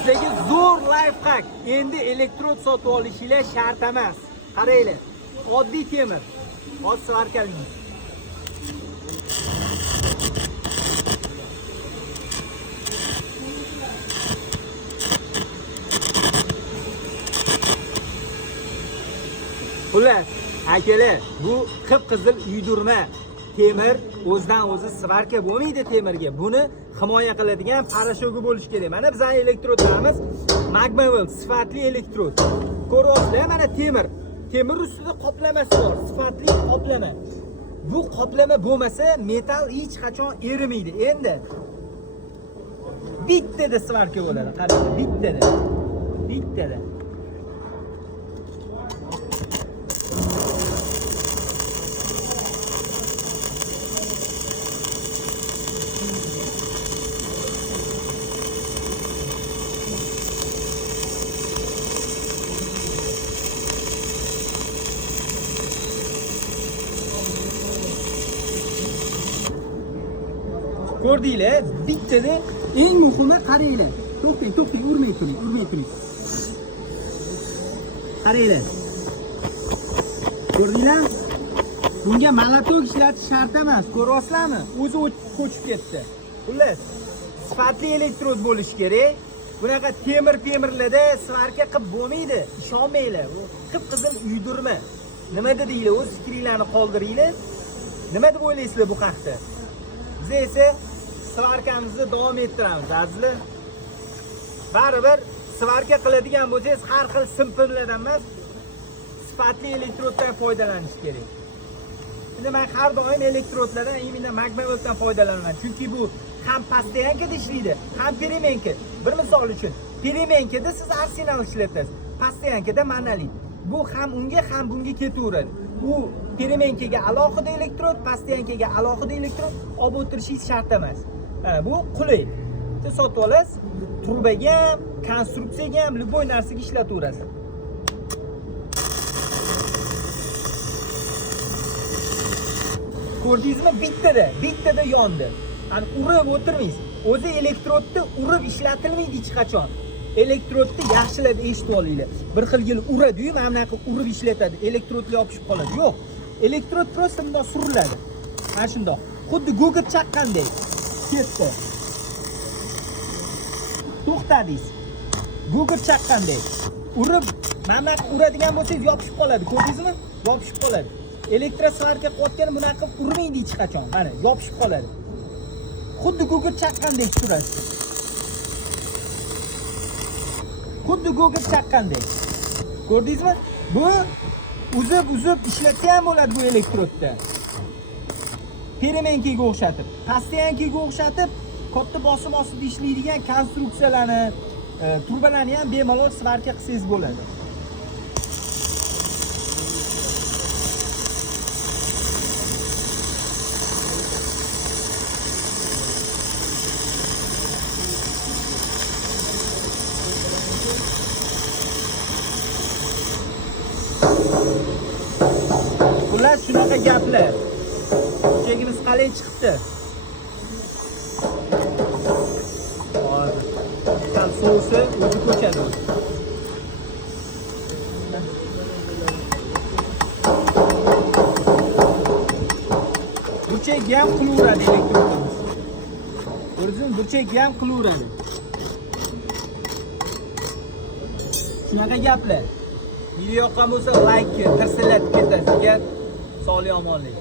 Sizlarga zo'r lifehack. Endi elektrod sotib olishinglar shart emas. Qaranglar. Oddiy temir. Hozir svarkalingiz. Xullas, akalar, bu qip-qizil uydirma temir o'zidan o'zi svarka bo'lmaydi temirga. Buni himoya qiladigan parashogi bo'lish kerak. Mana bizning elektrodlarimiz Magmawell sifatli elektrod. Ko'ryapsizlar, mana temir. Temir ustida qoplamasi bor, sifatli qoplama. Bu qoplama bo'lmasa, metal hech qachon erimaydi. Endi bittada svarka bo'ladi. Qarang, bittada. Bittada. Ko'rdinglar, bittada eng muhimi qaranglar. To'xtang, urmay turing. Qaranglar. Ko'rdinglar? Bunga malatok ishlatish shart emas, ko'ryapsizlarmi? O'zi ko'chib ketdi. Xullas, sifatli elektrod bo'lish kerak. Bunaqa temirlarda svarka qilib bo'lmaydi. Ishonmanglar, u qip-qizil uydirma. Nima dedinglar? O'z fikringlarni qoldiringlar. Nima deb o'ylaysizlar bu haqda? Biz esa svarkamizni davom ettiramiz, azizlar. Baribir svarka qiladigan bo'lsangiz, har xil simpomlardan emas, sifatli elektroddan foydalanish kerak. Endi men har doim elektrodlardan, именно Magmawelldan foydalanaman. Chunki bu ham pastayankada ishlaydi, ham perimenka. Bir misol uchun, perimenkada siz arsenal ishlatasiz, pastayankada monolit. Bu ham unga, ham bunga ketaveradi. U perimenkaga alohida elektrod, pastayankaga alohida elektrod olib o'tirishingiz shart emas. Bu qulay. Siz sotib olasiz, trubaga ham, konstruksiyaga ham, любой narsaga ishlataverasiz. Ko'rdingizmi? Bittada yondi. Ani urib o'tirmaysiz. O'zi elektrodni urib ishlatilmaydi hech qachon. Elektrodni yaxshilab eshitib olinglar. Bir xil yil uradi-yu, mana bunaqa urib ishlatadi. Elektrodga yopishib qoladi. Yo'q. Elektrod prosta bundoq suriladi. Mana shundoq. Xuddi gugurt chaqqandek. Ketdi. To'xtadingiz. Gugurt chaqqandek. Urib, mana bunaqa uradigan bo'lsangiz yopishib qoladi. Ko'rdingizmi? Yopishib qoladi. Elektrosvarka qotgan bunaqa urmaydi hech qachon. Mana yopishib qoladi. Xuddi gugurt chaqqandek turasiz. Xuddi gugurt chaqqandek. Ko'rdingizmi? Bu uzib ishlatsa ham bo'ladi bu elektrodda. Perimenkaga o'xshatib, pastayankaga o'xshatib, katta bosim ostida ishlaydigan konstruksiyalarni, turbalarni ham bemalol svarka qilsangiz bo'ladi. Xullas, shunaqa gaplar. Chegimiz qalay chiqibdi? Hozir ham sousi o'zi ko'chadi. Burchakga ham qilaveradi elektrodimiz. Ko'rdingizmi? Burchakga ham qilaveradi. Shunaqa gaplar. Video yoqqan bo'lsa like, tirsillatib ketasiz. Sog'lik omonlik.